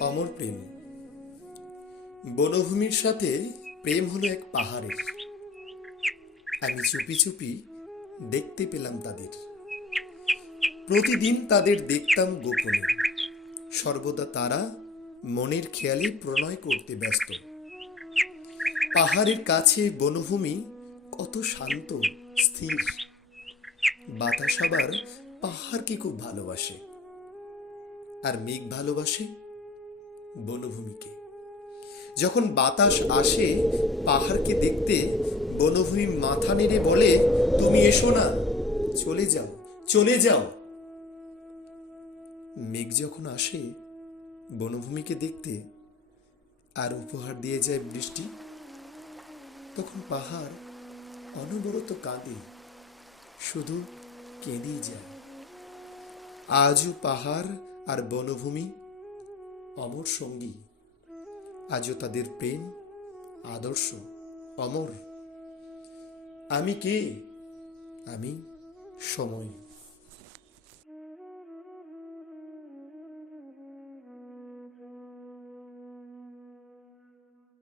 অমর প্রেম। বনভূমির সাথে প্রেম হলো এক পাহাড়ের। আমি চুপি চুপি দেখতে পেলাম তাদের। প্রতিদিন তাদের দেখতাম গোপনে। সর্বদা তারা মনের খেয়ালি প্রণয় করতে ব্যস্ত। পাহাড়ের কাছে বনভূমি কত শান্ত, স্থির। বাতাস আবার পাহাড়কে খুব ভালোবাসে। আর মেঘ ভালোবাসে? বনভূমিকে। যখন বাতাস আসে, পাহাড়কে দেখতে বনভূমি মাথা নেড়ে বলে, তুমি এসো না, চলে যাও চলে যাও। মেঘ যখন আসে, বনভূমিকে দেখতে আর উপহার দিয়ে যায় বৃষ্টি। তখন পাহাড় অনবরত কাঁদে, শুধু কেঁদেই যায়। আজও পাহাড় আর বনভূমি অমর সঙ্গী। আজও তাদের প্রেম আদর্শ অমর। আমি কে? আমি সময়।